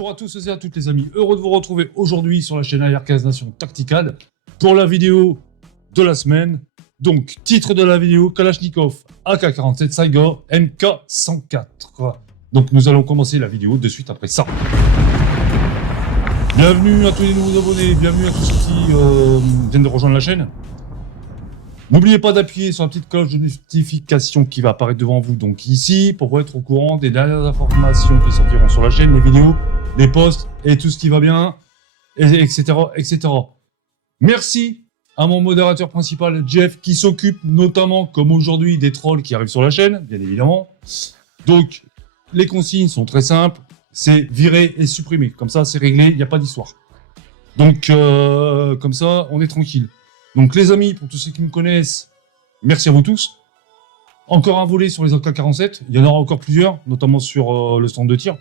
Bonjour à tous et à toutes les amis, heureux de vous retrouver aujourd'hui sur la chaîne ARKS Nation Tactical pour la vidéo de la semaine. Donc, titre de la vidéo, Kalachnikov AK-47 Saiga MK104. Donc, nous allons commencer la vidéo de suite après ça. Bienvenue à tous les nouveaux abonnés, bienvenue à tous ceux qui viennent de rejoindre la chaîne. N'oubliez pas d'appuyer sur la petite cloche de notification qui va apparaître devant vous, donc ici, pour être au courant des dernières informations qui sortiront sur la chaîne, les vidéos, les posts et tout ce qui va bien, etc., etc. Merci à mon modérateur principal, Jeff, qui s'occupe notamment, comme aujourd'hui, des trolls qui arrivent sur la chaîne, bien évidemment. Donc, les consignes sont très simples, c'est virer et supprimer. Comme ça, c'est réglé, il n'y a pas d'histoire. Donc, comme ça, on est tranquille. Donc les amis, pour tous ceux qui me connaissent, merci à vous tous. Encore un volet sur les AK-47, il y en aura encore plusieurs, notamment sur le stand de tir.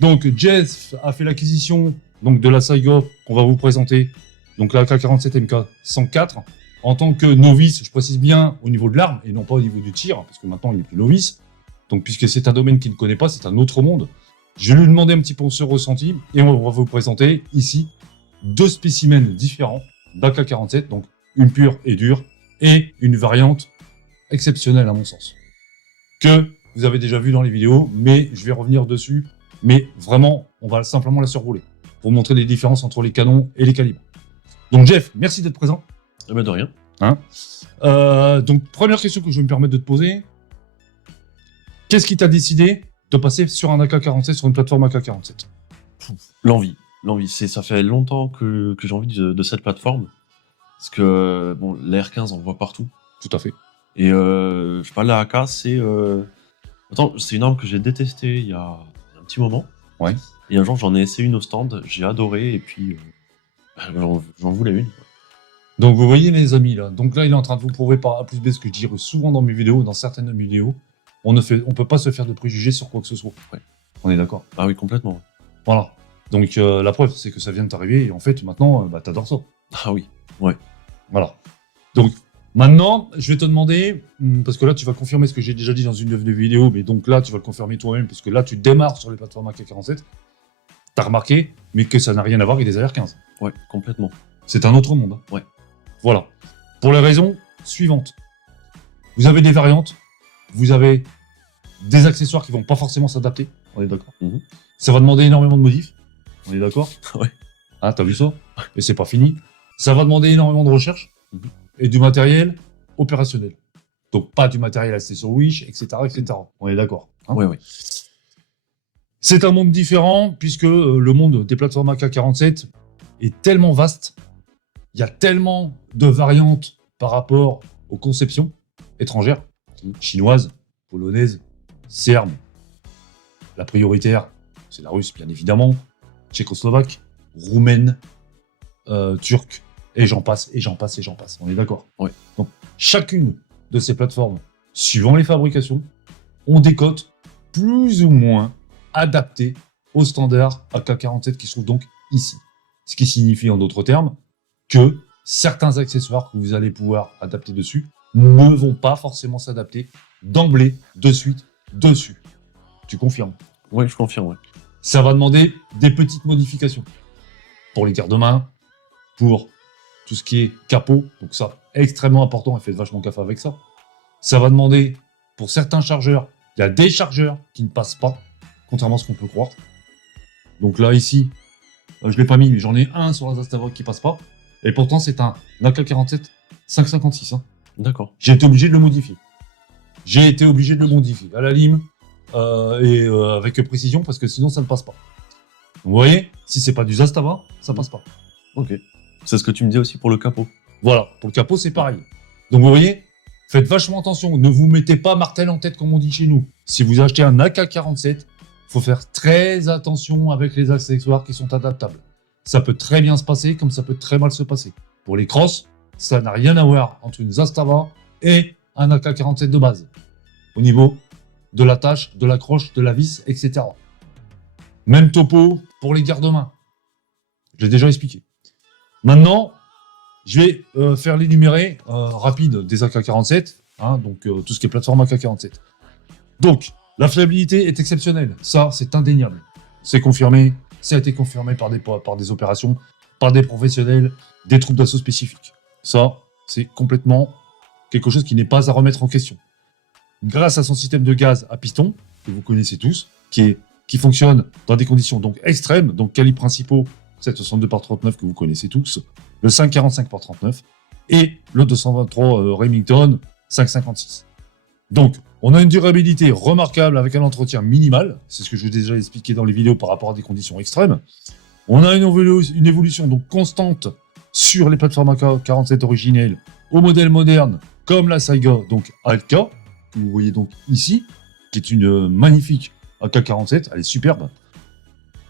Donc Jeff a fait l'acquisition de la Saiga qu'on va vous présenter, donc la AK-47 MK104, en tant que novice, je précise bien au niveau de l'arme et non pas au niveau du tir, parce que maintenant il est plus novice. Donc puisque c'est un domaine qu'il ne connaît pas, c'est un autre monde. Je vais lui demander un petit peu son ressenti et on va vous présenter ici deux spécimens différents d'AK-47, donc une pure et dure, et une variante exceptionnelle à mon sens, que vous avez déjà vu dans les vidéos, mais je vais revenir dessus, mais vraiment, on va simplement la survoler, pour montrer les différences entre les canons et les calibres. Donc Jeff, merci d'être présent. Eh ben de rien. Donc première question que je vais me permettre de te poser, qu'est-ce qui t'a décidé de passer sur un AK-47, sur une plateforme AK-47? L'envie. Ça fait longtemps que j'ai envie de cette plateforme. Parce que, bon, la R15, on le voit partout. Tout à fait. Et je parle de la AK, c'est une arme que j'ai détestée il y a un petit moment. Ouais. Et un jour, j'en ai essayé une au stand, j'ai adoré, et puis j'en voulais une. Donc vous voyez les amis là, donc là il est en train de vous prouver par A plus B ce que je dis souvent dans mes vidéos, dans certaines vidéos, on peut pas se faire de préjugés sur quoi que ce soit. Ouais. On est d'accord? Ah oui, complètement. Voilà. Donc la preuve, c'est que ça vient de t'arriver et en fait maintenant, t'adores ça. Ah oui, ouais. Voilà. Donc maintenant, je vais te demander, parce que là tu vas confirmer ce que j'ai déjà dit dans une de mes vidéos, mais donc là tu vas le confirmer toi-même, parce que là tu démarres sur les plateformes AK-47, t'as remarqué, mais que ça n'a rien à voir avec des AR-15. Ouais, complètement. C'est un autre monde. Ouais. Voilà. Pour les raisons suivantes. Vous avez des variantes, vous avez des accessoires qui vont pas forcément s'adapter, on est d'accord. Ça va demander énormément de modifs, on est d'accord. Ouais. Ah, t'as vu ça? Et c'est pas fini. Ça va demander énormément de recherche et du matériel opérationnel. Donc pas du matériel acheté sur Wish, etc., etc. On est d'accord. Hein? Ouais. C'est un monde différent puisque le monde des plateformes AK-47 est tellement vaste. Il y a tellement de variantes par rapport aux conceptions étrangères, chinoises, polonaises, serbes. La prioritaire, c'est la russe, bien évidemment, tchécoslovaque, roumaine, turque, et j'en passe, et j'en passe, et j'en passe. On est d'accord? Ouais. Donc, chacune de ces plateformes, suivant les fabrications, ont des cotes plus ou moins adaptées aux standards AK-47 qui se trouvent donc ici. Ce qui signifie, en d'autres termes, que certains accessoires que vous allez pouvoir adapter dessus ne vont pas forcément s'adapter d'emblée, de suite, dessus. Tu confirmes? Ouais, je confirme, ouais. Ça va demander des petites modifications pour les garde-mains, pour tout ce qui est capot, donc ça, extrêmement important, et faites vachement gaffe avec ça. Ça va demander, pour certains chargeurs, il y a des chargeurs qui ne passent pas, contrairement à ce qu'on peut croire. Donc là, ici, je ne l'ai pas mis, mais j'en ai un sur la Zastava qui passe pas, et pourtant c'est un AK-47 556. Hein. D'accord. J'ai été obligé de le modifier. J'ai été obligé de le modifier à la lime, avec précision, parce que sinon ça ne passe pas. Vous voyez, si c'est pas du Zastava, ça passe pas. Ok. C'est ce que tu me dis aussi pour le capot. Voilà, pour le capot, c'est pareil. Donc vous voyez, faites vachement attention, ne vous mettez pas martel en tête comme on dit chez nous. Si vous achetez un AK-47, il faut faire très attention avec les accessoires qui sont adaptables. Ça peut très bien se passer, comme ça peut très mal se passer. Pour les crosses, ça n'a rien à voir entre une Zastava et un AK-47 de base. Au niveau de l'attache, de l'accroche, de la vis, etc. Même topo pour les garde-mains. Je l'ai déjà expliqué. Maintenant, je vais faire l'énuméré rapide des AK-47, donc tout ce qui est plateforme AK-47. Donc, la fiabilité est exceptionnelle, ça c'est indéniable. C'est confirmé, ça a été confirmé par des opérations, par des professionnels, des troupes d'assaut spécifiques. Ça, c'est complètement quelque chose qui n'est pas à remettre en question. Grâce à son système de gaz à piston, que vous connaissez tous, qui fonctionne dans des conditions donc extrêmes, donc calibres principaux 7,62 par 39 que vous connaissez tous, le 5,45 par 39 et le 223 Remington 5,56. Donc, on a une durabilité remarquable avec un entretien minimal, c'est ce que je vous ai déjà expliqué dans les vidéos par rapport à des conditions extrêmes. On a une évolution donc constante sur les plateformes AK-47 originelles au modèle moderne, comme la Saiga, donc AK, que vous voyez donc ici, qui est une magnifique AK-47, elle est superbe.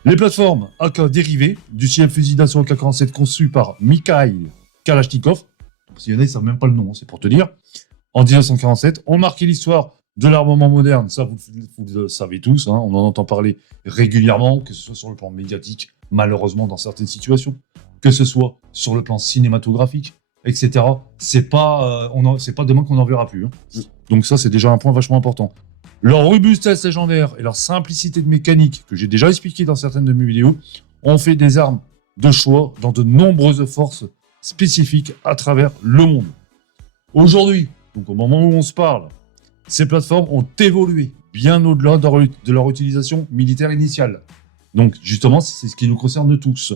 Les plateformes AK dérivées du célèbre fusil d'assaut AK-47 conçu par Mikhail Kalachnikov, il y en a, ils ne savent même pas le nom, c'est pour te dire, en 1947, ont marqué l'histoire de l'armement moderne, ça vous le savez tous, hein, on en entend parler régulièrement, que ce soit sur le plan médiatique, malheureusement dans certaines situations, que ce soit sur le plan cinématographique, etc. C'est pas demain qu'on n'en verra plus. Hein. Donc ça, c'est déjà un point vachement important. Leur robustesse légendaire et leur simplicité de mécanique, que j'ai déjà expliqué dans certaines de mes vidéos, ont fait des armes de choix dans de nombreuses forces spécifiques à travers le monde. Aujourd'hui, donc au moment où on se parle, ces plateformes ont évolué bien au-delà de leur utilisation militaire initiale. Donc justement, c'est ce qui nous concerne tous.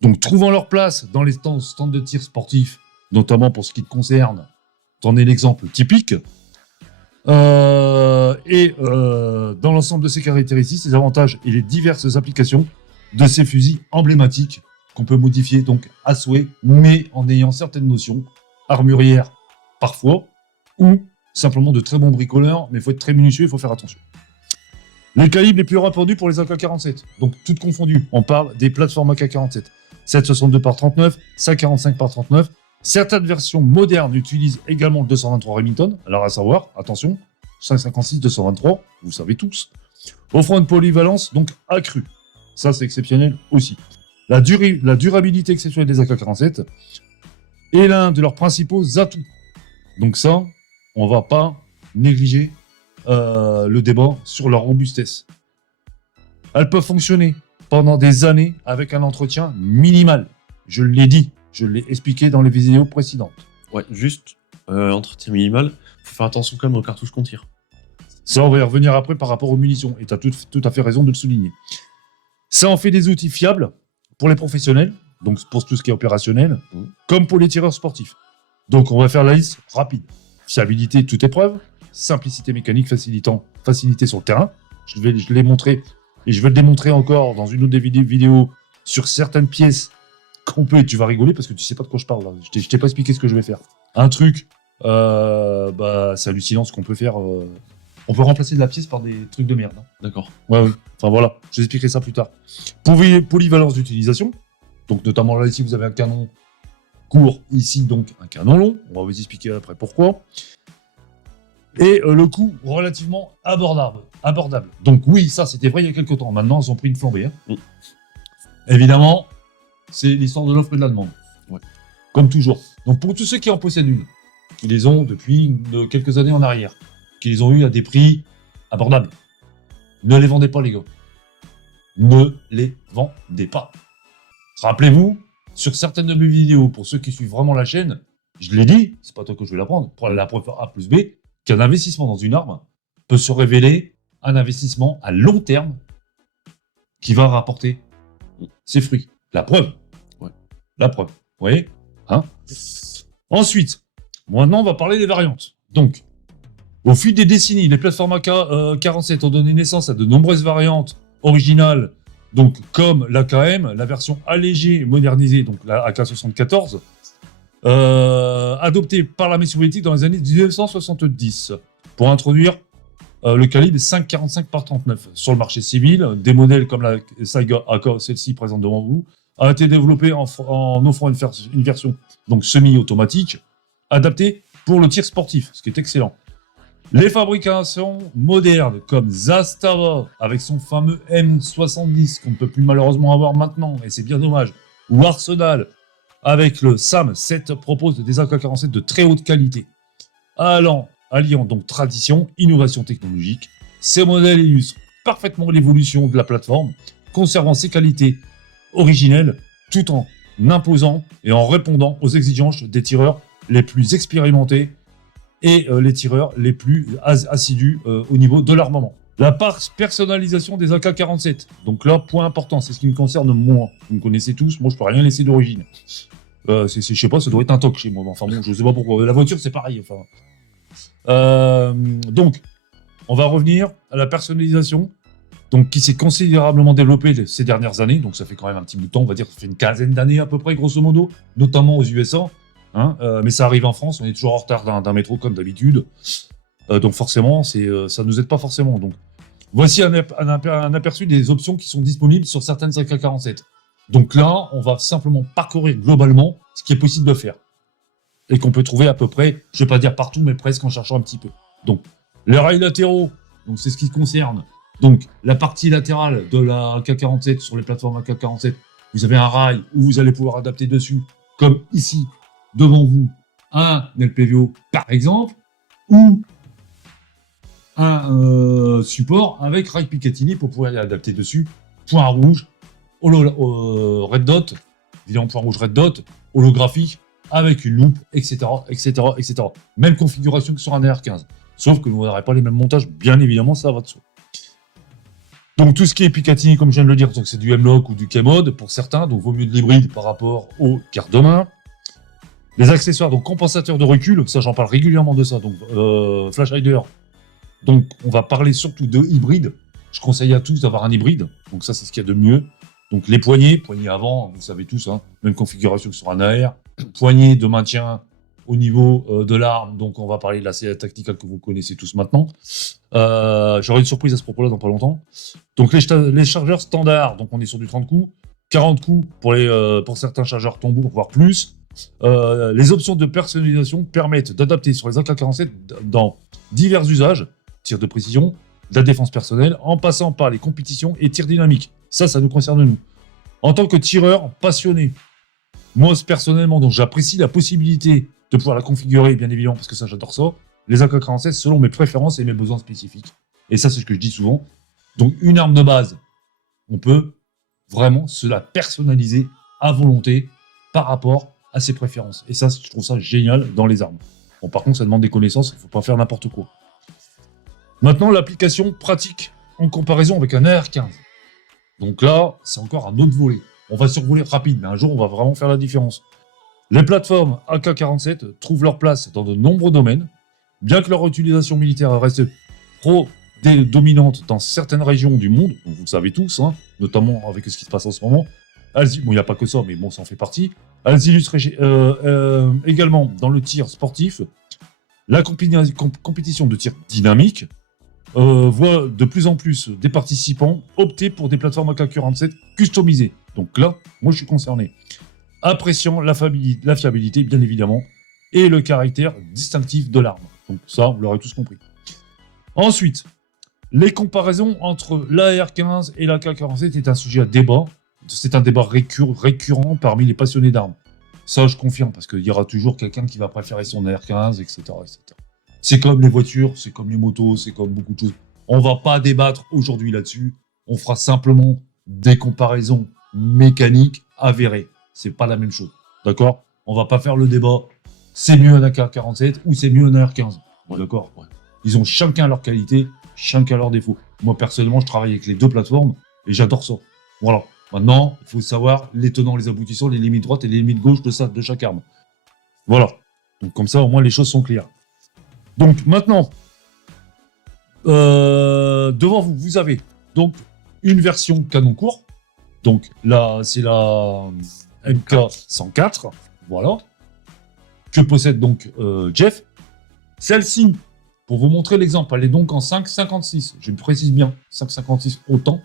Donc trouvant leur place dans les stands de tir sportifs, notamment pour ce qui te concerne, t'en es l'exemple typique, dans l'ensemble de ces caractéristiques, les avantages et les diverses applications de ces fusils emblématiques qu'on peut modifier donc à souhait, mais en ayant certaines notions armurières parfois, ou simplement de très bons bricoleurs, mais il faut être très minutieux, il faut faire attention. Les calibres les plus répandus pour les AK-47, donc toutes confondues, on parle des plateformes AK-47, 7,62 par 39, 5,45 par 39. Certaines versions modernes utilisent également le 223 Remington, alors à savoir, attention, 5,56, 223, vous savez tous, offrant une polyvalence donc accrue. Ça, c'est exceptionnel aussi. La durabilité exceptionnelle des AK-47 est l'un de leurs principaux atouts. Donc ça, on va pas négliger le débat sur leur robustesse. Elles peuvent fonctionner pendant des années avec un entretien minimal. Je l'ai dit, je l'ai expliqué dans les vidéos précédentes. Ouais, juste entretien minimal, faut faire attention quand même aux cartouches qu'on tire. Ça, on va y revenir après par rapport aux munitions, et tu as tout à fait raison de le souligner. Ça en fait des outils fiables pour les professionnels, donc pour tout ce qui est opérationnel, comme pour les tireurs sportifs. Donc on va faire la liste rapide. Fiabilité toute épreuve, simplicité mécanique, facilité sur le terrain. Je l'ai montré et je vais le démontrer encore dans une autre des vidéos sur certaines pièces qu'on peut, et tu vas rigoler parce que tu sais pas de quoi je parle là. Je t'ai pas expliqué ce que je vais faire. Un truc, c'est hallucinant ce qu'on peut faire. On peut remplacer de la pièce par des trucs de merde. Hein. D'accord. Ouais. Enfin voilà, je vous expliquerai ça plus tard. Polyvalence d'utilisation. Donc notamment là ici vous avez un canon court, ici donc un canon long. On va vous expliquer après pourquoi. Et le coût relativement abordable. Donc oui, ça c'était vrai il y a quelques temps. Maintenant ils ont pris une flambée. Hein. Évidemment, c'est l'histoire de l'offre et de la demande. Ouais. Comme toujours. Donc pour tous ceux qui en possèdent une, qui les ont depuis quelques années en arrière, qui les ont eu à des prix abordables, ne les vendez pas les gars. Ne les vendez pas. Rappelez-vous, sur certaines de mes vidéos, pour ceux qui suivent vraiment la chaîne, je l'ai dit, c'est pas toi que je vais l'apprendre, pour la preuve A plus B, qu'un investissement dans une arme peut se révéler un investissement à long terme qui va rapporter ses fruits. La preuve. Ouais. La preuve. Vous voyez, hein. Ensuite, maintenant on va parler des variantes. Donc, au fil des décennies, les plateformes AK-47 ont donné naissance à de nombreuses variantes originales, donc comme l'AKM, la version allégée et modernisée, donc la AK-74, adoptée par l'armée soviétique dans les années 1970 pour introduire le calibre 5,45 par 39 sur le marché civil. Des modèles comme la Saiga AK, celle-ci présente devant vous, a été développée en offrant une version donc semi-automatique adaptée pour le tir sportif, ce qui est excellent. Les fabrications modernes comme Zastava avec son fameux M70 qu'on ne peut plus malheureusement avoir maintenant et c'est bien dommage, ou Arsenal avec le SAM-7 proposent des AK-47 de très haute qualité. Alliant donc tradition, innovation technologique, ces modèles illustrent parfaitement l'évolution de la plateforme conservant ses qualités originelles tout en imposant et en répondant aux exigences des tireurs les plus expérimentés et les tireurs les plus assidus au niveau de l'armement. La personnalisation des AK-47. Donc là, point important, c'est ce qui me concerne moi. Vous me connaissez tous, moi je peux rien laisser d'origine. Je sais pas, ça doit être un toc chez moi. Enfin bon, je sais pas pourquoi. La voiture, c'est pareil. Enfin. Donc, on va revenir à la personnalisation, donc qui s'est considérablement développée ces dernières années. Donc ça fait quand même un petit bout de temps, on va dire, ça fait une quinzaine d'années à peu près, grosso modo, notamment aux USA. Hein, mais ça arrive en France, on est toujours en retard d'un métro comme d'habitude. Donc forcément, ça nous aide pas forcément. Donc voici un aperçu des options qui sont disponibles sur certaines AK-47. Donc là, on va simplement parcourir globalement ce qui est possible de faire. Et qu'on peut trouver à peu près, je vais pas dire partout, mais presque en cherchant un petit peu. Donc, les rails latéraux, donc c'est ce qui concerne. Donc, la partie latérale de la AK-47 sur les plateformes AK-47, vous avez un rail où vous allez pouvoir adapter dessus, comme ici, devant vous, un LPVO par exemple, ou un support avec rail Picatinny pour pouvoir y adapter dessus, point rouge, red dot, évidemment point rouge red dot, holographique, avec une loupe, etc., etc., etc. Même configuration que sur un AR-15. Sauf que vous n'aurez pas les mêmes montages, bien évidemment, ça va de soi. Donc tout ce qui est Picatinny, comme je viens de le dire, donc c'est du M-Lock ou du K-Mode pour certains, donc vaut mieux de l'hybride par rapport aux cartes de main. Les accessoires, donc compensateurs de recul, ça j'en parle régulièrement de ça, donc Flash Rider. Donc on va parler surtout de hybride. Je conseille à tous d'avoir un hybride, donc ça c'est ce qu'il y a de mieux. Donc les poignées avant, vous savez tous, hein, même configuration que sur un AR. Poignée de maintien au niveau de l'arme, donc on va parler de la CA Tactical que vous connaissez tous maintenant. J'aurai une surprise à ce propos-là dans pas longtemps. Donc les chargeurs standards, donc on est sur du 30 coups, 40 coups pour certains chargeurs tombeaux, voire plus. Les options de personnalisation permettent d'adapter sur les AK-47 dans divers usages, tir de précision, de la défense personnelle, en passant par les compétitions et tirs dynamiques. Ça nous concerne nous. En tant que tireur passionné, moi personnellement, donc j'apprécie la possibilité de pouvoir la configurer, bien évidemment, parce que ça j'adore ça, les AK-47 selon mes préférences et mes besoins spécifiques. Et ça c'est ce que je dis souvent. Donc une arme de base, on peut vraiment se la personnaliser à volonté par rapport à ses préférences. Et ça, je trouve ça génial dans les armes. Bon, par contre, ça demande des connaissances, il ne faut pas faire n'importe quoi. Maintenant, l'application pratique en comparaison avec un AR-15. Donc là, c'est encore un autre volet. On va survoler rapide, mais un jour, on va vraiment faire la différence. Les plateformes AK-47 trouvent leur place dans de nombreux domaines, bien que leur utilisation militaire reste dominante dans certaines régions du monde, donc vous le savez tous, hein, notamment avec ce qui se passe en ce moment. Bon, il n'y a pas que ça, mais bon, ça en fait partie. Elles illustrent également dans le tir sportif, la compétition de tir dynamique voit de plus en plus des participants opter pour des plateformes AK-47 customisées. Donc là, moi je suis concerné. Appréciant la fiabilité, bien évidemment, et le caractère distinctif de l'arme. Donc ça, vous l'aurez tous compris. Ensuite, les comparaisons entre l'AR-15 et l'AK-47 est un sujet à débat. C'est un débat récurrent parmi les passionnés d'armes. Ça, je confirme, parce qu'il y aura toujours quelqu'un qui va préférer son AR-15, etc., etc. C'est comme les voitures, c'est comme les motos, c'est comme beaucoup de choses. On va pas débattre aujourd'hui là-dessus. On fera simplement des comparaisons mécaniques avérées. C'est pas la même chose. D'accord? On va pas faire le débat. C'est mieux un AK-47 ou c'est mieux un AR-15. Ouais. D'accord? Ouais. Ils ont chacun leur qualité, chacun leurs défauts. Moi, personnellement, je travaille avec les deux plateformes et j'adore ça. Voilà. Maintenant, il faut savoir les tenants, les aboutissants, les limites droites et les limites gauches de chaque arme. Voilà. Donc comme ça, au moins, les choses sont claires. Donc maintenant, devant vous, vous avez donc une version canon court. Donc là, c'est la MK104. Voilà. Que possède donc Jeff. Celle-ci, pour vous montrer l'exemple, elle est donc en 5,56. Je me précise bien, 5,56 autant.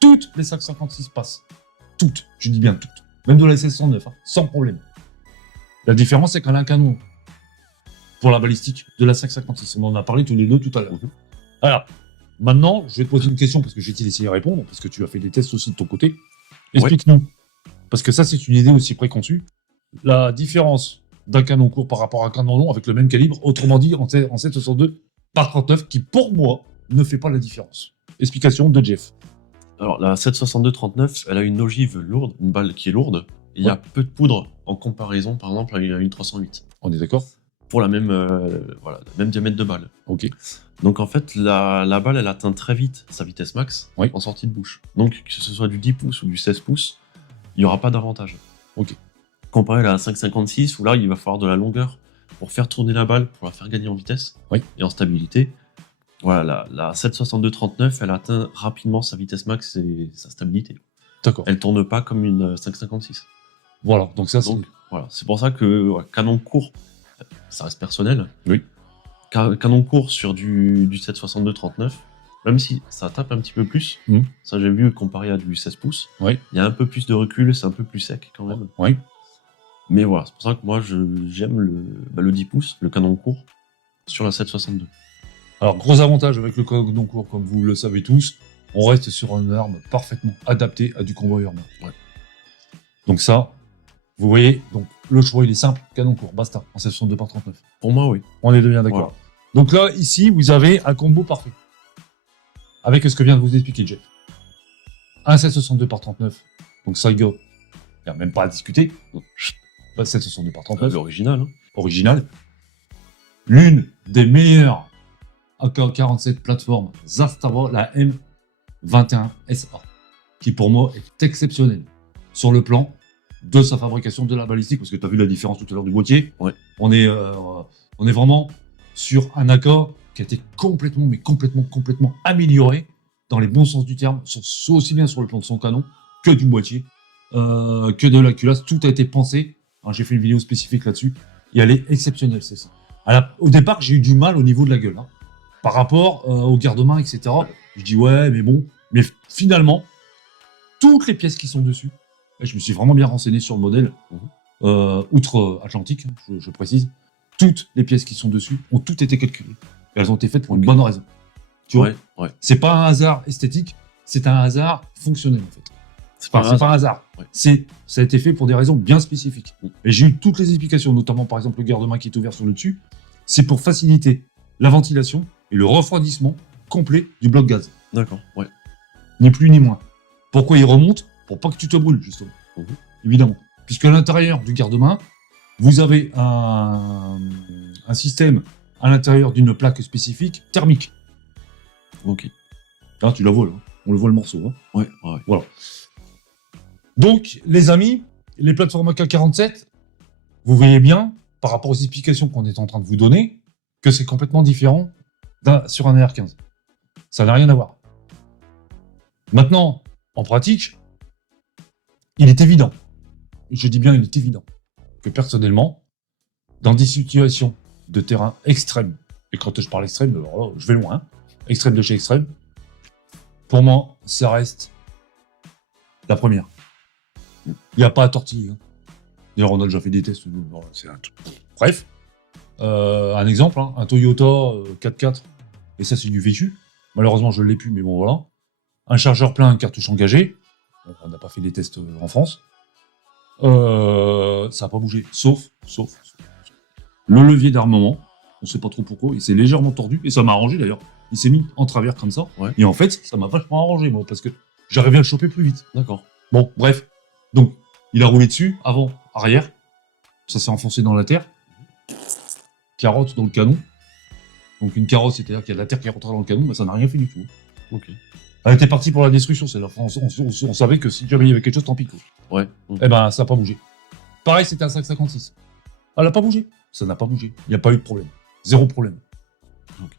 Toutes les 5,56 passent. Toutes. Je dis bien toutes. Même de la SS-109, hein, sans problème. La différence, c'est qu'elle a un canon pour la balistique de la 5,56. On en a parlé tous les deux tout à l'heure. Alors, maintenant, je vais te poser une question parce que je vais t'essayer de répondre, parce que tu as fait des tests aussi de ton côté. Explique-nous. Ouais. Parce que ça, c'est une idée aussi préconçue. La différence d'un canon court par rapport à un canon long avec le même calibre, autrement dit, en 7,62 par 39, qui, pour moi, ne fait pas la différence. Explication de Jeff. Alors, la 7,62-39, elle a une ogive lourde, une balle qui est lourde, et il y a peu de poudre en comparaison, par exemple, à une 308. On est d'accord? Pour la même, voilà, le même diamètre de balle. Ok. Donc en fait, la balle, elle atteint très vite sa vitesse max Oui. en sortie de bouche. Donc que ce soit du 10 pouces ou du 16 pouces, il n'y aura pas d'avantage. Ok. Comparé à la 5,56, où là, il va falloir de la longueur pour faire tourner la balle, pour la faire gagner en vitesse Oui. et en stabilité. Voilà, la 7,62-39, elle atteint rapidement sa vitesse max et sa stabilité. D'accord. Elle tourne pas comme une 5,56. Voilà, donc ça, c'est... Donc voilà, c'est pour ça que canon court, ça reste personnel. Oui. Canon court sur du 7,62-39, même si ça tape un petit peu plus, ça j'ai vu comparé à du 16 pouces, Oui. il y a un peu plus de recul, c'est un peu plus sec quand même. Oui. Mais voilà, c'est pour ça que moi j'aime le 10 pouces, le canon court, sur la 7,62. Alors, gros avantage avec le canon court, comme vous le savez tous, on reste sur une arme parfaitement adaptée à du convoi urbain. Ouais. Donc ça, vous voyez, donc le choix il est simple, canon court, basta, en 7,62 par 39. Pour moi, oui. On est bien d'accord. Voilà. Donc là, ici, vous avez un combo parfait. Avec ce que vient de vous expliquer Jeff. Un 7,62 par 39. Donc ça, il n'y a même pas à discuter. Donc, 7,62 par 39. L'original. Hein. Original. L'une des meilleures AK-47 plateformes Zastava, la M21SA, qui pour moi est exceptionnelle sur le plan de sa fabrication de la balistique, parce que tu as vu la différence tout à l'heure du boîtier. Ouais. On est vraiment sur un AK qui a été complètement amélioré dans les bons sens du terme, aussi bien sur le plan de son canon que du boîtier, que de la culasse. Tout a été pensé. Hein, j'ai fait une vidéo spécifique là-dessus et elle est exceptionnelle, c'est ça. Au départ, j'ai eu du mal au niveau de la gueule, hein, par rapport au garde-main, etc. Je dis ouais, mais bon. Mais finalement, toutes les pièces qui sont dessus, je me suis vraiment bien renseigné sur le modèle, outre-Atlantique, je précise. Toutes les pièces qui sont dessus ont toutes été calculées. Et elles ont été faites pour une bonne raison. Tu vois, ouais. c'est pas un hasard esthétique, c'est un hasard fonctionnel en fait. C'est pas un hasard. Ouais. Ça a été fait pour des raisons bien spécifiques. Et j'ai eu toutes les explications, notamment par exemple le garde-main qui est ouvert sur le dessus. C'est pour faciliter la ventilation et le refroidissement complet du bloc gaz. D'accord, ouais. Ni plus ni moins. Pourquoi il remonte? Pour pas que tu te brûles, justement. Évidemment. Puisque à l'intérieur du garde-main, vous avez un système à l'intérieur d'une plaque spécifique thermique. Ok. Là, tu la vois, là. On le voit le morceau. Hein. Ouais. Voilà. Donc, les amis, les plateformes AK-47, vous voyez bien, par rapport aux explications qu'on est en train de vous donner, que c'est complètement différent sur un AR-15. Ça n'a rien à voir. Maintenant, en pratique, il est évident, je dis bien il est évident, que personnellement, dans des situations de terrain extrêmes, et quand je parle extrême, alors là, je vais loin, hein, extrême de chez extrême, pour moi, ça reste la première. Il n'y a pas à tortiller. Hein. D'ailleurs, on a déjà fait des tests. Bref, un exemple, hein, un Toyota 4x4, et ça c'est du vécu. Malheureusement, je ne l'ai plus, mais bon voilà. Un chargeur plein, cartouche engagée. Bon, on n'a pas fait les tests en France. Ça n'a pas bougé, sauf le levier d'armement. On ne sait pas trop pourquoi. Il s'est légèrement tordu, et ça m'a arrangé d'ailleurs. Il s'est mis en travers comme ça. Ouais. Et en fait, ça m'a vachement arrangé, moi, parce que j'arrivais à le choper plus vite. D'accord. Bon, bref. Donc, il a roulé dessus, avant, arrière. Ça s'est enfoncé dans la terre. Carotte dans le canon. Donc, une carotte, c'est-à-dire qu'il y a de la terre qui est rentrée dans le canon, mais ça n'a rien fait du tout. Ok. Elle était partie pour la destruction. C'est-à-dire, on savait que si jamais il y avait quelque chose, tant pis. Quoi. Ouais. Eh ben, ça n'a pas bougé. Pareil, c'était un 5,56. Elle n'a pas bougé. Ça n'a pas bougé. Il n'y a pas eu de problème. Zéro problème. Okay.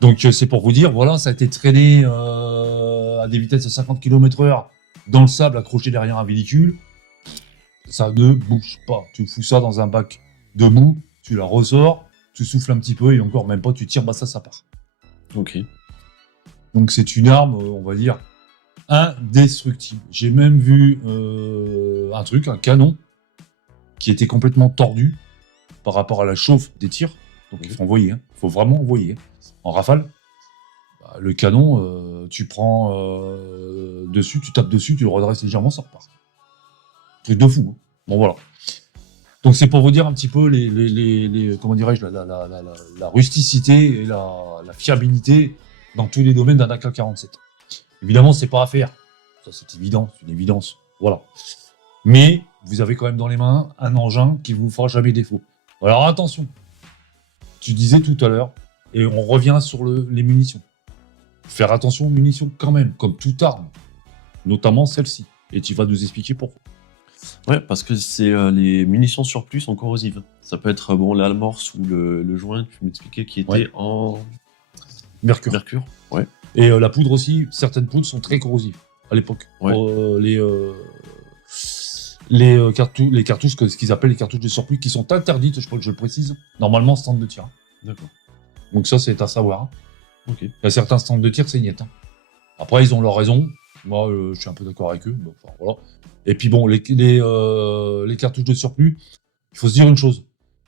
Donc, c'est pour vous dire, voilà, ça a été traîné à des vitesses de 50 km/h dans le sable, accroché derrière un véhicule. Ça ne bouge pas. Tu fous ça dans un bac de boue, tu la ressors, tu souffles un petit peu et encore même pas, tu tires, bah ça part. Ok. Donc, c'est une arme, on va dire, indestructible. J'ai même vu un canon, qui était complètement tordu par rapport à la chauffe des tirs. Donc, il faut envoyer. Il faut vraiment envoyer. En rafale, bah, le canon, tu prends dessus, tu tapes dessus, tu le redresses légèrement, ça repart. Truc de fou. Hein. Bon, voilà. Donc, c'est pour vous dire un petit peu comment dirais-je, la rusticité et la fiabilité dans tous les domaines d'un AK-47. Évidemment, c'est pas à faire Ça, c'est évident, c'est une évidence. Voilà. Mais vous avez quand même dans les mains un engin qui vous fera jamais défaut. Alors attention, tu disais tout à l'heure, et on revient sur les munitions. Faire attention aux munitions quand même, comme toute arme, notamment celle-ci. Et tu vas nous expliquer pourquoi. Ouais, parce que c'est les munitions surplus sont corrosives. Ça peut être bon l'amorce ou le joint que tu m'expliquais qui était Ouais. en Mercure. mercure. Ouais. Et la poudre aussi, certaines poudres sont très corrosives à l'époque. Ouais. Les cartouches, ce qu'ils appellent les cartouches de surplus, qui sont interdites, je crois que je le précise, normalement stand de tir. D'accord. Donc ça, c'est à savoir. Ok. Il y a certains stands de tir, c'est niet. Après, ils ont leur raison. Moi, je suis un peu d'accord avec eux. Mais enfin, voilà. Et puis bon, les cartouches de surplus, il faut se dire une chose,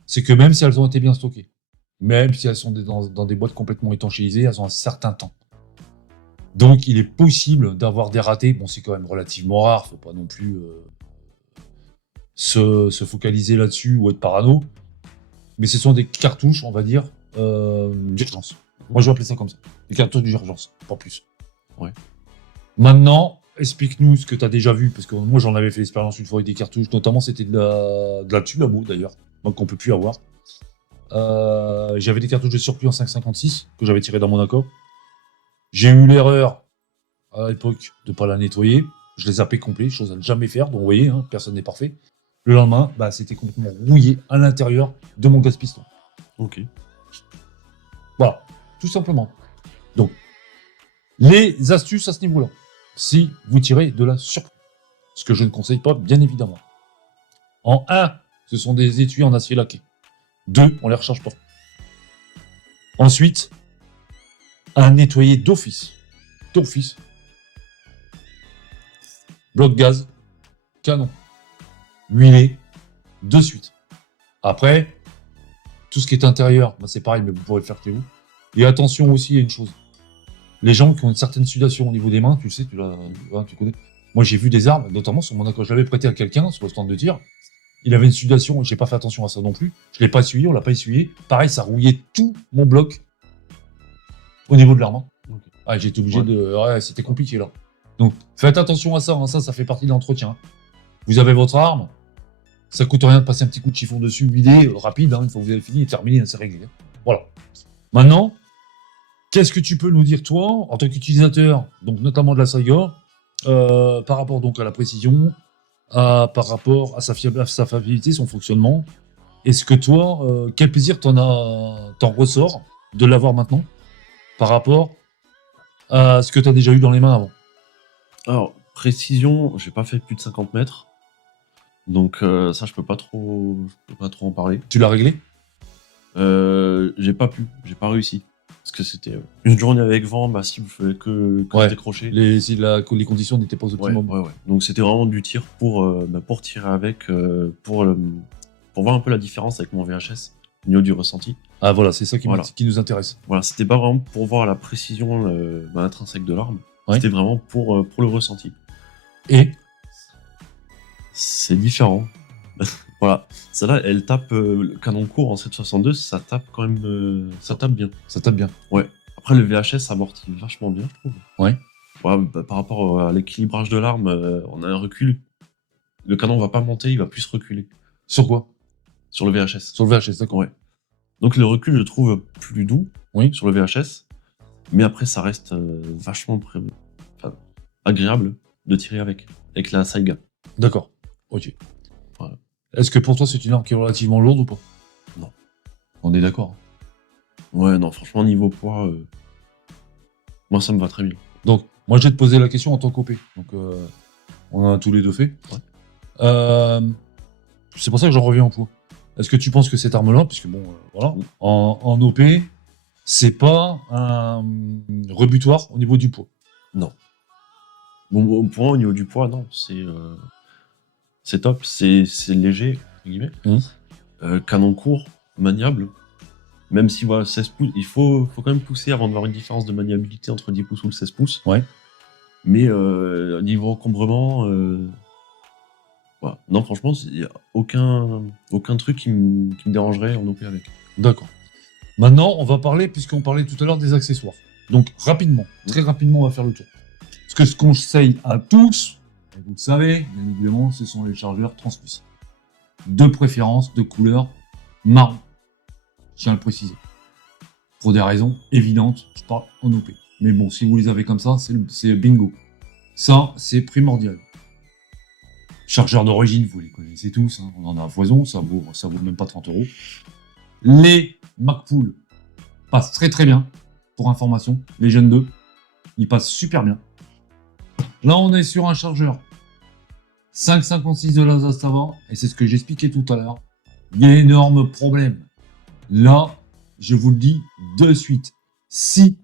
c'est que même si elles ont été bien stockées, même si elles sont dans des boîtes complètement étanchéisées, elles ont un certain temps. Donc, il est possible d'avoir des ratés. Bon, c'est quand même relativement rare. Faut pas non plus se focaliser là-dessus ou être parano. Mais ce sont des cartouches, on va dire, d'urgence. Moi, je vais appeler ça comme ça. Des cartouches d'urgence, pas plus. Ouais. Maintenant, explique-nous ce que tu as déjà vu, parce que moi, j'en avais fait l'expérience une fois avec des cartouches, notamment, c'était de la Tulabo, d'ailleurs, donc qu'on peut plus avoir. J'avais des cartouches de surplus en 5,56 que j'avais tiré dans mon accord. J'ai eu l'erreur, à l'époque, de ne pas la nettoyer. Je les zappais complet, chose à ne jamais faire, donc vous voyez, hein, personne n'est parfait. Le lendemain, c'était complètement rouillé à l'intérieur de mon gaz-piston. Ok. Voilà, tout simplement. Donc, les astuces à ce niveau-là, si vous tirez de la surplus, ce que je ne conseille pas, bien évidemment. En 1, ce sont des étuis en acier laqué. 2, on les recharge pas. Ensuite, un nettoyer d'office. D'office. Bloc gaz, canon. Huilé, de suite. Après, tout ce qui est intérieur, c'est pareil, mais vous pourrez le faire chez vous. Et attention aussi à une chose. Les gens qui ont une certaine sudation au niveau des mains, tu sais, tu connais. Moi, j'ai vu des armes, notamment sur mon accord. Je l'avais prêté à quelqu'un sur le stand de tir. Il avait une sudation, j'ai pas fait attention à ça non plus. Je l'ai pas essuyé, on l'a pas essuyé. Pareil, ça rouillait tout mon bloc au niveau de l'arme. Okay. Ah, j'ai été obligé de. Ouais, c'était compliqué là. Donc, faites attention à ça. Hein. Ça fait partie de l'entretien. Vous avez votre arme. Ça coûte rien de passer un petit coup de chiffon dessus, vider, rapide. Une fois que vous avez fini et terminé, c'est réglé. Voilà. Maintenant, qu'est-ce que tu peux nous dire, toi, en tant qu'utilisateur, donc notamment de la Saiga, par rapport donc à la précision, par rapport à sa fiabilité, son fonctionnement. Est-ce que toi, quel plaisir t'en ressort de l'avoir maintenant par rapport à ce que tu as déjà eu dans les mains avant? Alors, précision, j'ai pas fait plus de 50 mètres. Donc ça, je peux pas trop en parler. Tu l'as réglé? J'ai pas réussi. Parce que c'était une journée avec vent, ma cible faisait que décrocher. Les conditions n'étaient pas optimales. Ouais. Donc c'était vraiment du tir pour tirer avec, pour voir un peu la différence avec mon VHS, au niveau du ressenti. Ah voilà, c'est ça qui nous intéresse. Voilà, c'était pas vraiment pour voir la précision intrinsèque de l'arme, c'était vraiment pour le ressenti. Et c'est différent. Voilà, celle-là, elle tape le canon court en 7,62, ça tape quand même, ça tape bien. Ça tape bien. Ouais. Après, le VHS amortit vachement bien, je trouve. Ouais. Ouais, par rapport à l'équilibrage de l'arme, on a un recul. Le canon va pas monter, il va plus reculer. Sur quoi? Sur le VHS. Sur le VHS, d'accord. Ouais. Donc le recul, je trouve plus doux sur le VHS, mais après, ça reste vachement agréable de tirer avec la Saiga. D'accord. Ok. Voilà. Est-ce que pour toi, c'est une arme qui est relativement lourde ou pas? Non. On est d'accord. Ouais, non, franchement, niveau poids, moi, ça me va très bien. Donc, moi, je vais te poser la question en tant qu'OP. Donc, on en a tous les deux fait. Ouais. C'est pour ça que j'en reviens au poids. Est-ce que tu penses que cette arme-là, puisque bon, voilà, en OP, c'est pas un rebutoir au niveau du poids? Non. Bon, pour moi, au niveau du poids, non, c'est top, c'est léger, entre guillemets. Canon court, maniable. Même si voilà, 16 pouces, il faut quand même pousser avant de voir une différence de maniabilité entre 10 pouces ou le 16 pouces. Ouais. Mais niveau encombrement, voilà. Non, franchement, il n'y a aucun truc qui me dérangerait en OP avec. D'accord. Maintenant, on va parler, puisqu'on parlait tout à l'heure des accessoires. Donc, rapidement, très rapidement, on va faire le tour. ce que je conseille à tous, et vous le savez, bien évidemment, ce sont les chargeurs translucides. De préférence, de couleur marron. Je tiens à le préciser. Pour des raisons évidentes, je parle en OP. Mais bon, si vous les avez comme ça, c'est bingo. Ça, c'est primordial. Chargeurs d'origine, vous les connaissez tous, hein, on en a à foison, ça vaut même pas 30 €. Les MagPool passent très très bien, pour information. Les Gen 2, ils passent super bien. Là, on est sur un chargeur 5,56 de Lasastava, et c'est ce que j'expliquais tout à l'heure. Il y a énorme problème. Là, je vous le dis de suite, si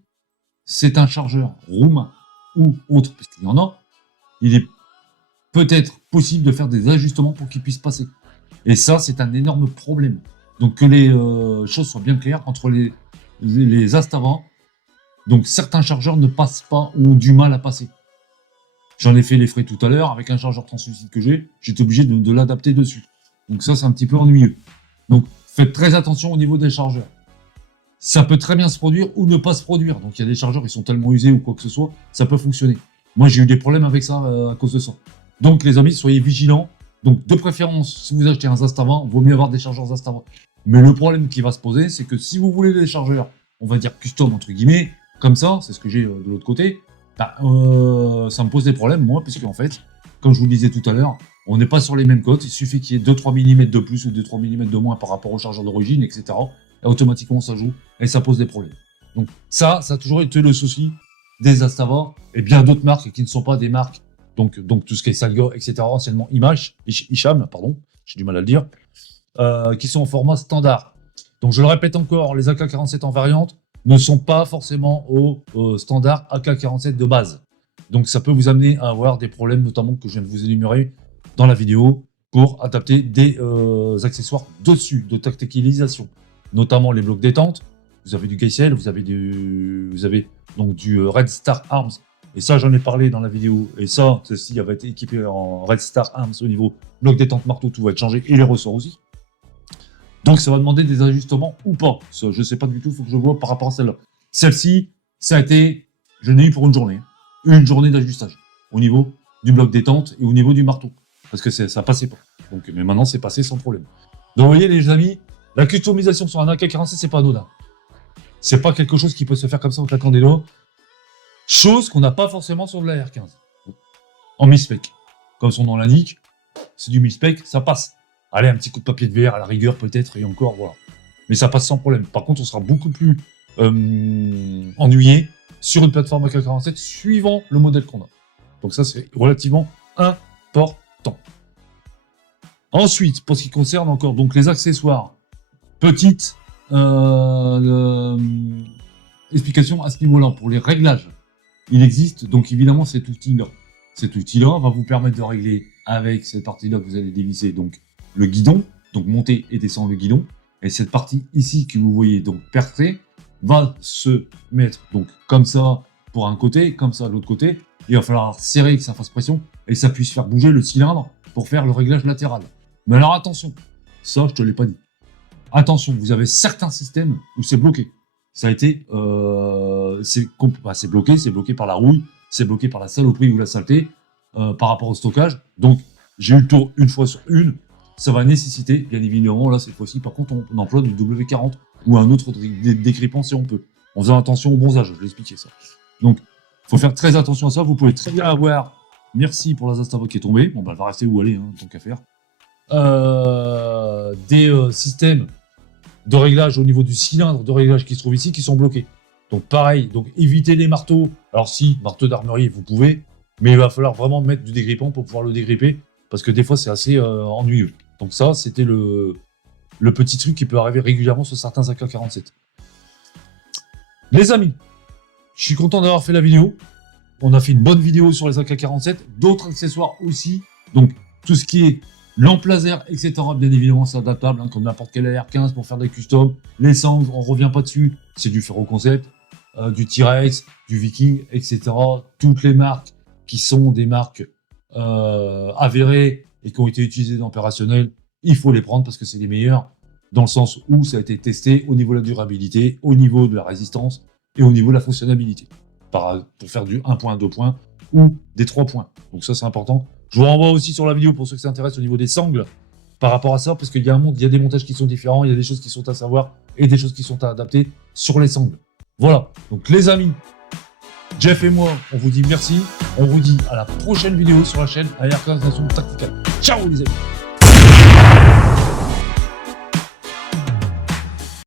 c'est un chargeur roumain ou autre, parce qu'il y en a, il est peut-être possible de faire des ajustements pour qu'il puisse passer. Et ça, c'est un énorme problème. Donc que les choses soient bien claires entre les Astava. Donc certains chargeurs ne passent pas ou ont du mal à passer. J'en ai fait les frais tout à l'heure avec un chargeur translucide que j'étais obligé de l'adapter dessus. Donc ça, c'est un petit peu ennuyeux. Donc faites très attention au niveau des chargeurs. Ça peut très bien se produire ou ne pas se produire. Donc il y a des chargeurs qui sont tellement usés ou quoi que ce soit, ça peut fonctionner. Moi, j'ai eu des problèmes avec ça à cause de ça. Donc les amis, soyez vigilants. Donc de préférence, si vous achetez un Zastava, il vaut mieux avoir des chargeurs Zastava. Mais le problème qui va se poser, c'est que si vous voulez des chargeurs, on va dire custom entre guillemets, comme ça, c'est ce que j'ai de l'autre côté, bah, ça me pose des problèmes, moi, puisque en fait, comme je vous le disais tout à l'heure, on n'est pas sur les mêmes cotes, il suffit qu'il y ait 2-3 mm de plus ou 2-3 mm de moins par rapport au chargeur d'origine, etc. Et automatiquement, ça joue, et ça pose des problèmes. Donc ça a toujours été le souci des Astava, et bien d'autres marques qui ne sont pas des marques, donc tout ce qui est Salga, etc., anciennement Isham, pardon, j'ai du mal à le dire, qui sont en format standard. Donc je le répète encore, les AK-47 en variante ne sont pas forcément au standard AK-47 de base. Donc ça peut vous amener à avoir des problèmes, notamment que je viens de vous énumérer dans la vidéo, pour adapter des accessoires dessus, de tactilisation, notamment les blocs détente. Vous avez du Geissel, vous avez donc du Red Star Arms, et ça j'en ai parlé dans la vidéo, et ça, ceci va être équipé en Red Star Arms au niveau bloc détente marteau, tout va être changé, et les ressorts aussi. Donc ça va demander des ajustements ou pas. Ça, je ne sais pas du tout, il faut que je vois par rapport à celle-là. Celle-ci, ça a été, je l'ai eu pour une journée d'ajustage au niveau du bloc détente et au niveau du marteau, parce que ça passait pas. Donc, mais maintenant c'est passé sans problème. Donc vous voyez les amis, la customisation sur un AK-47, c'est pas anodin. C'est pas quelque chose qui peut se faire comme ça en claquant des doigts. Chose qu'on n'a pas forcément sur de la R15. En mi-spec. Comme son nom l'indique, c'est du mi-spec, ça passe. Allez, un petit coup de papier de verre à la rigueur peut-être, et encore, voilà. Mais ça passe sans problème. Par contre, on sera beaucoup plus ennuyé sur une plateforme AK-47 suivant le modèle qu'on a. Donc ça, c'est relativement important. Ensuite, pour ce qui concerne encore donc les accessoires, petite explication à ce niveau-là. Pour les réglages, il existe donc évidemment cet outil-là. Cet outil-là va vous permettre de régler avec cette partie-là que vous allez dévisser, donc le guidon, donc monter et descendre le guidon. Et cette partie ici que vous voyez donc percée va se mettre donc comme ça pour un côté, comme ça de l'autre côté. Il va falloir serrer que ça fasse pression et ça puisse faire bouger le cylindre pour faire le réglage latéral. Mais alors attention, ça je te l'ai pas dit. Attention, vous avez certains systèmes où c'est bloqué. Ça a été, c'est bloqué par la rouille, c'est bloqué par la saloperie ou la saleté par rapport au stockage. Donc j'ai eu le tour une fois sur une. Ça va nécessiter, bien évidemment, là cette fois-ci, par contre, on emploie du W40 ou un autre décrypant si on peut, en faisant attention au bronzage, je l'ai expliqué ça. Donc, il faut faire très attention à ça. Vous pouvez très bien avoir, merci pour la Zastava qui est tombée, bon, bah, elle va rester où elle est, hein, tant qu'à faire, des systèmes de réglage au niveau du cylindre de réglage qui se trouve ici, qui sont bloqués. Donc pareil, donc évitez les marteaux. Alors si, marteau d'armerie, vous pouvez, mais il va falloir vraiment mettre du dégrippant pour pouvoir le dégripper, parce que des fois c'est assez ennuyeux. Donc ça, c'était le petit truc qui peut arriver régulièrement sur certains AK-47. Les amis, je suis content d'avoir fait la vidéo. On a fait une bonne vidéo sur les AK-47. D'autres accessoires aussi. Donc tout ce qui est lampe laser, etc. Bien évidemment, c'est adaptable, hein, comme n'importe quel AR15 pour faire des customs. Les sangles, on revient pas dessus. C'est du Ferro Concept, du T-Rex, du Viking, etc. Toutes les marques qui sont des marques avérées et qui ont été utilisés dans l'opérationnel, il faut les prendre parce que c'est les meilleurs, dans le sens où ça a été testé au niveau de la durabilité, au niveau de la résistance et au niveau de la fonctionnalité. Pour faire du 1 point, 2 points, ou des 3 points. Donc ça, c'est important. Je vous renvoie aussi sur la vidéo pour ceux qui s'intéressent au niveau des sangles par rapport à ça, parce qu'il y a il y a des montages qui sont différents, il y a des choses qui sont à savoir et des choses qui sont à adapter sur les sangles. Voilà. Donc les amis, Jeff et moi, on vous dit merci. On vous dit à la prochaine vidéo sur la chaîne ARK Nation Tactical. Ciao les amis.